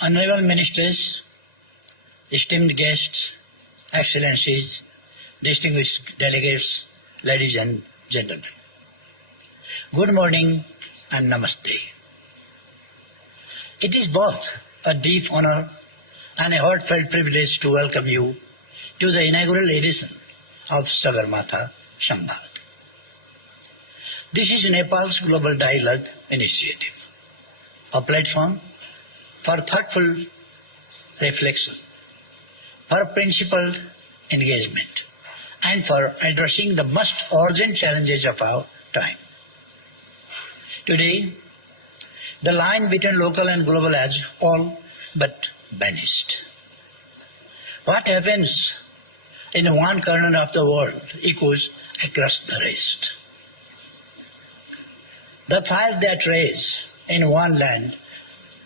Honorable Ministers, esteemed guests, Excellencies, distinguished delegates, ladies and gentlemen. Good morning and Namaste. It is both a deep honor and a heartfelt privilege to welcome you to the inaugural edition of Sagarmatha Samvad. This is Nepal's Global Dialogue Initiative, a platform for thoughtful reflection, for principled engagement, and for addressing the most urgent challenges of our time. Today, the line between local and global has all but vanished. What happens in one corner of the world echoes across the rest. The fire that rages in one land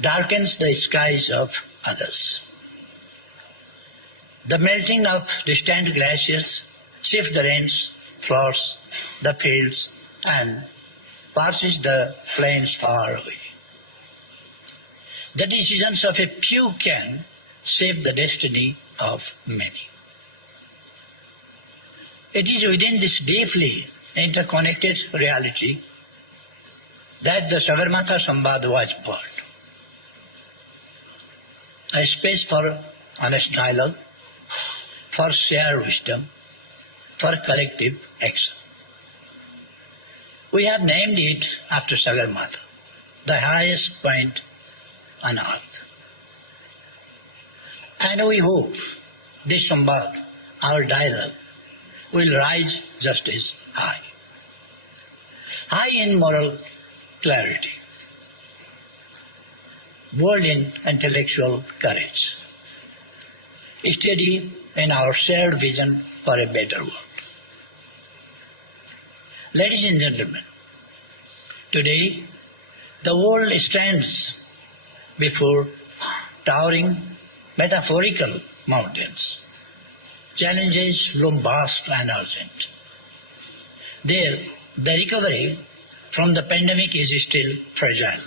darkens the skies of others. The melting of distant glaciers shifts the rains, floods the fields, and passes the plains far away. The decisions of a few can shape the destiny of many. It is within this deeply interconnected reality that the Sagarmatha Samvad was born. A space for honest dialogue, for shared wisdom, for collective action. We have named it after Sagarmatha, the highest point on earth. And we hope this Samvad, our dialogue, will rise just as high. High in moral clarity, bold in intellectual courage, steady in our shared vision for a better world. Ladies and gentlemen, today the world stands before towering metaphorical mountains. Challenges loom vast and urgent. There, the recovery from the pandemic is still fragile.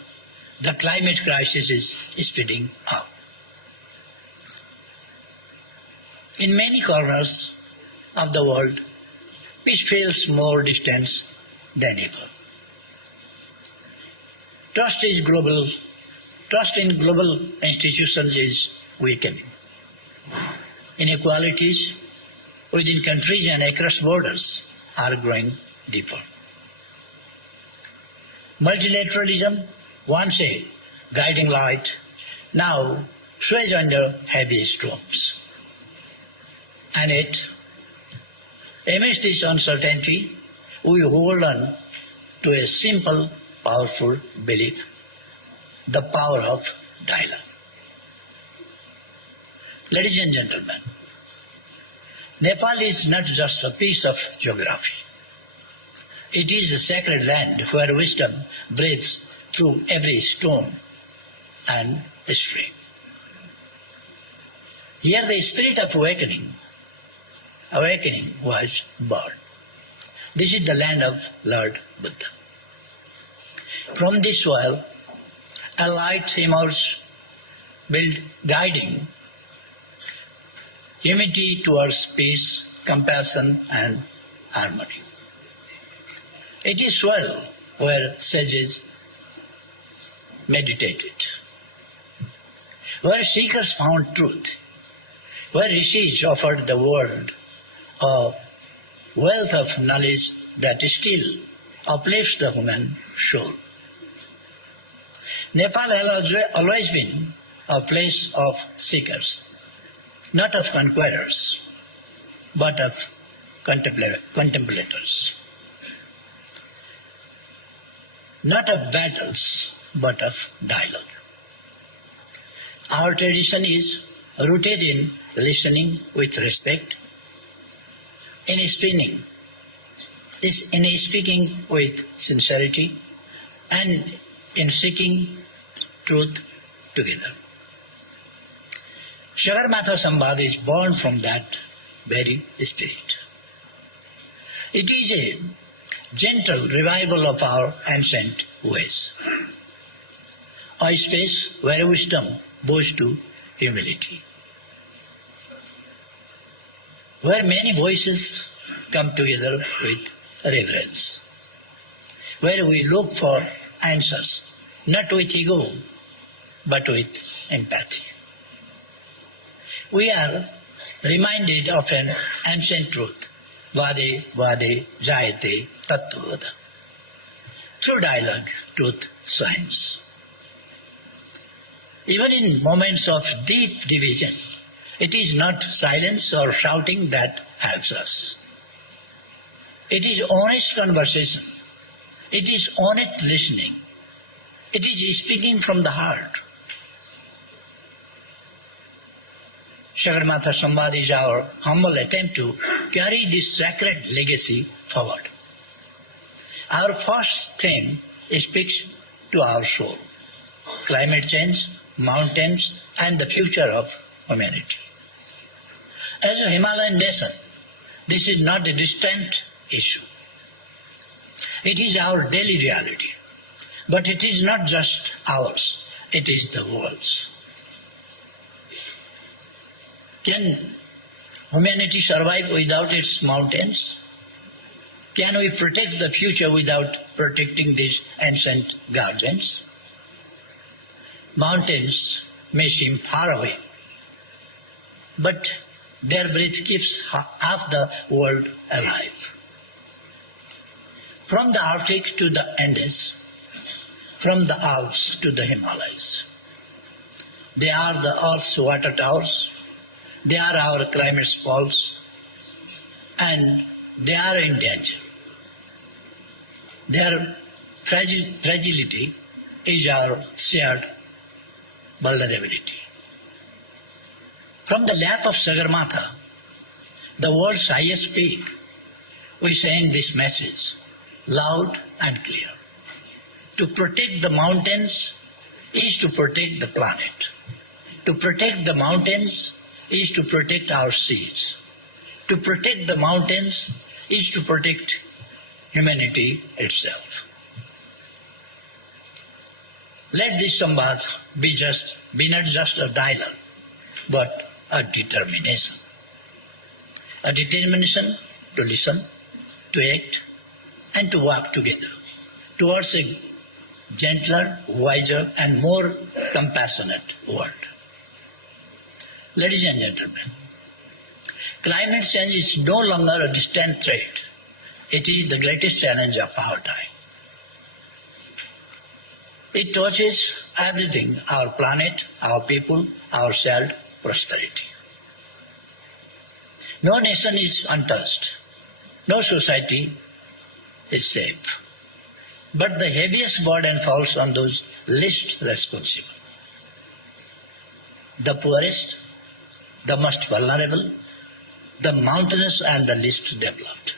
The climate crisis is speeding up. In many corners of the world, peace feels more distant than ever. Trust in global institutions is weakening. Inequalities within countries and across borders are growing deeper. Multilateralism, once a guiding light, now sways under heavy storms. And yet, amidst this uncertainty, we hold on to a simple, powerful belief: the power of dialogue. Ladies and gentlemen, Nepal is not just a piece of geography. It is a sacred land where wisdom breathes through every stone and stream. Here the spirit of awakening was born. This is the land of Lord Buddha. From this soil, a light emerged, guiding humanity towards peace, compassion, and harmony. It is soil where sages meditated, where seekers found truth, where rishis offered the world a wealth of knowledge that still uplifts the human soul. Nepal has always been a place of seekers, not of conquerors, but of contemplators. Not of battles, but of dialogue. Our tradition is rooted in listening with respect, in speaking with sincerity, and in seeking truth together. Sagarmatha Samvad is born from that very spirit. It is a gentle revival of our ancient ways, a space where wisdom boast to humility, where many voices come together with reverence, where we look for answers, not with ego, but with empathy. We are reminded of an ancient truth, vade vade jayate tattvada. Through dialogue, truth shines. Even in moments of deep division, it is not silence or shouting that helps us. It is honest conversation. It is honest listening. It is speaking from the heart. Sagram Samvad is our humble attempt to carry this sacred legacy forward. Our first theme speaks to our soul: climate change, mountains, and the future of humanity. As a Himalayan nation, this is not a distant issue. It is our daily reality. But it is not just ours, it is the world's. Can humanity survive without its mountains? Can we protect the future without protecting these ancient guardians? Mountains may seem far away, but their breath keeps half the world alive. From the Arctic to the Andes, from the Alps to the Himalayas. They are the Earth's water towers, they are our climate poles, and they are in danger. Their fragility is our shared vulnerability. From the lap of Sagarmatha, the world's highest peak, we send this message loud and clear. To protect the mountains is to protect the planet. To protect the mountains is to protect our seas. To protect the mountains is to protect humanity itself. Let this Samvad be not just a dialogue, but a determination. A determination to listen, to act, and to work together towards a gentler, wiser, and more compassionate world. Ladies and gentlemen, climate change is no longer a distant threat. It is the greatest challenge of our time. It touches everything: our planet, our people, our shared prosperity. No nation is untouched. No society is safe. But the heaviest burden falls on those least responsible. The poorest, the most vulnerable, the mountainous, and the least developed.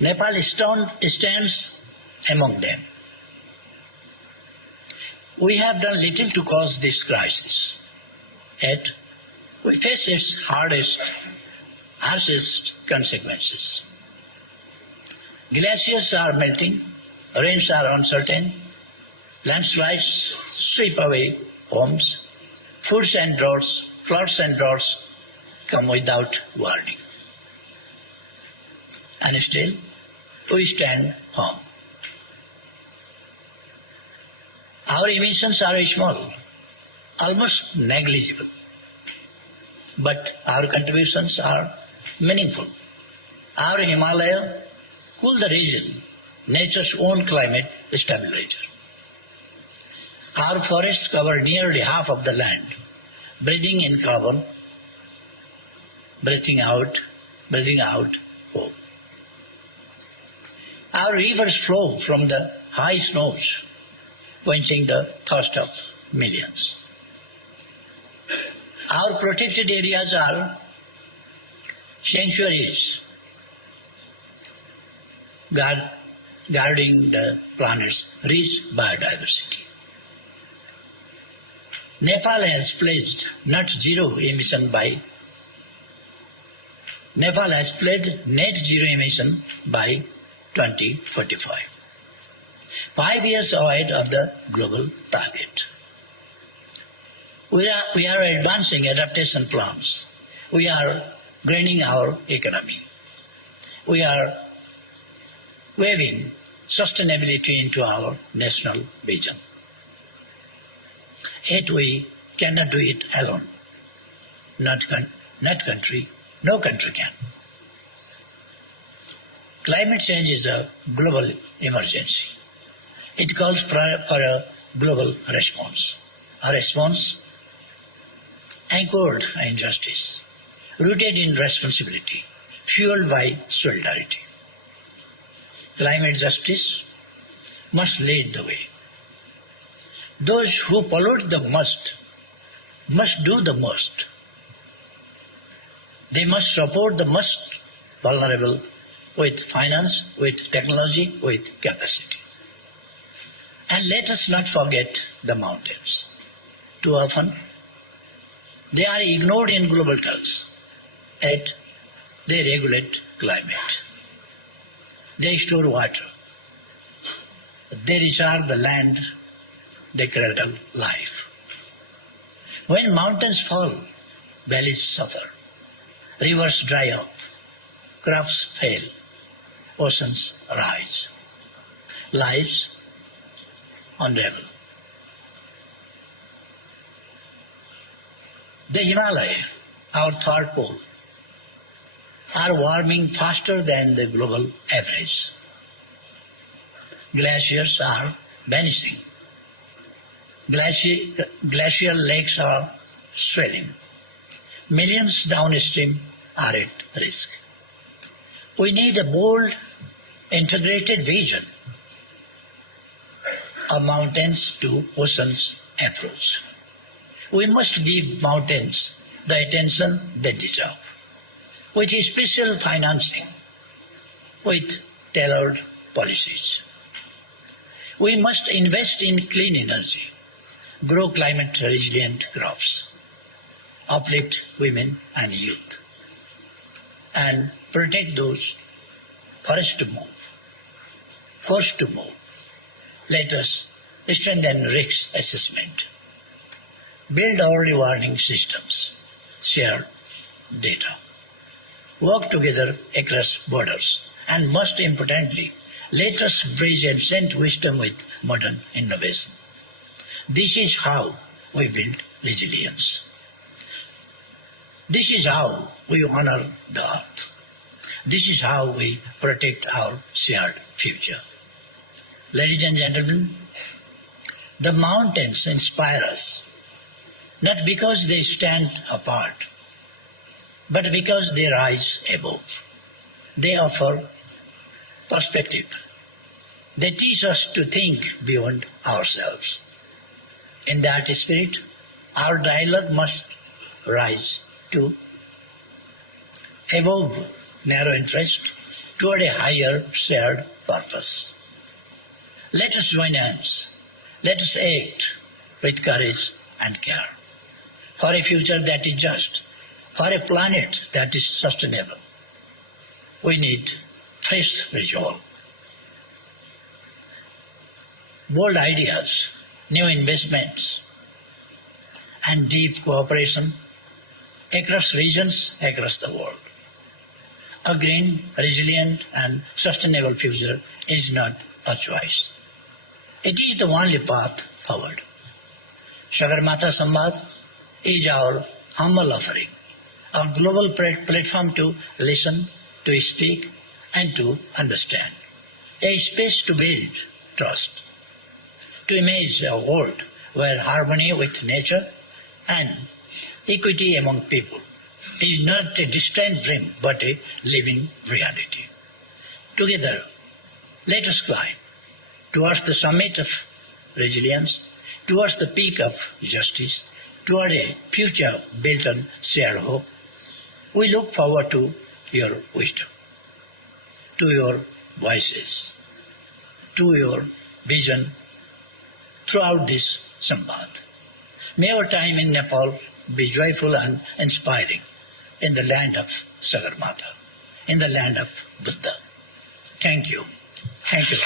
Nepal stands among them. We have done little to cause this crisis, yet we face its harshest consequences. Glaciers are melting, rains are uncertain, landslides sweep away homes, floods and droughts come without warning. And still, we stand firm. Our emissions are small, almost negligible, but our contributions are meaningful. Our Himalaya cool the region, nature's own climate stabilizer. Our forests cover nearly half of the land, breathing in carbon, breathing out hope. Our rivers flow from the high snows, quenching the thirst of millions. Our protected areas are sanctuaries, guarding the planet's rich biodiversity. Nepal has pledged net zero emission by 2045, 5 years ahead of the global target. We are advancing adaptation plans. We are greening our economy. We are weaving sustainability into our national vision. Yet we cannot do it alone. Not country, no country can. Climate change is a global emergency. It calls for a global response. A response anchored in justice, rooted in responsibility, fueled by solidarity. Climate justice must lead the way. Those who pollute the most must do the most. They must support the most vulnerable with finance, with technology, with capacity. And let us not forget the mountains. Too often, they are ignored in global terms, yet they regulate climate. They store water. They recharge the land. They cradle life. When mountains fall, valleys suffer, rivers dry up, crops fail, oceans rise, lives unravel. The Himalaya, our third pole, are warming faster than the global average. Glaciers are vanishing. Glacial lakes are swelling. Millions downstream are at risk. We need a bold, integrated vision of mountains to oceans approach. We must give mountains the attention they deserve, with special financing, with tailored policies. We must invest in clean energy, grow climate-resilient crops, uplift women and youth, and protect those forced to move. Let us strengthen risk assessment, build early warning systems, share data, work together across borders, and most importantly, let us bridge ancient wisdom with modern innovation. This is how we build resilience. This is how we honor the earth. This is how we protect our shared future. Ladies and gentlemen, the mountains inspire us, not because they stand apart, but because they rise above. They offer perspective. They teach us to think beyond ourselves. In that spirit, our dialogue must rise to above narrow interest toward a higher shared purpose. Let us join hands. Let us act with courage and care for a future that is just, for a planet that is sustainable. We need fresh resolve, bold ideas, new investments, and deep cooperation across regions, across the world. A green, resilient, and sustainable future is not a choice. It is the only path forward. Sagarmatha Samvad is our humble offering, a global platform to listen, to speak, and to understand. A space to build trust, to imagine a world where harmony with nature and equity among people is not a distant dream but a living reality. Together, let us climb towards the summit of resilience, towards the peak of justice, toward a future built on shared hope. We look forward to your wisdom, to your voices, to your vision throughout this Samvad. May our time in Nepal be joyful and inspiring in the land of Sagarmatha, in the land of Buddha. Thank you. Thank you.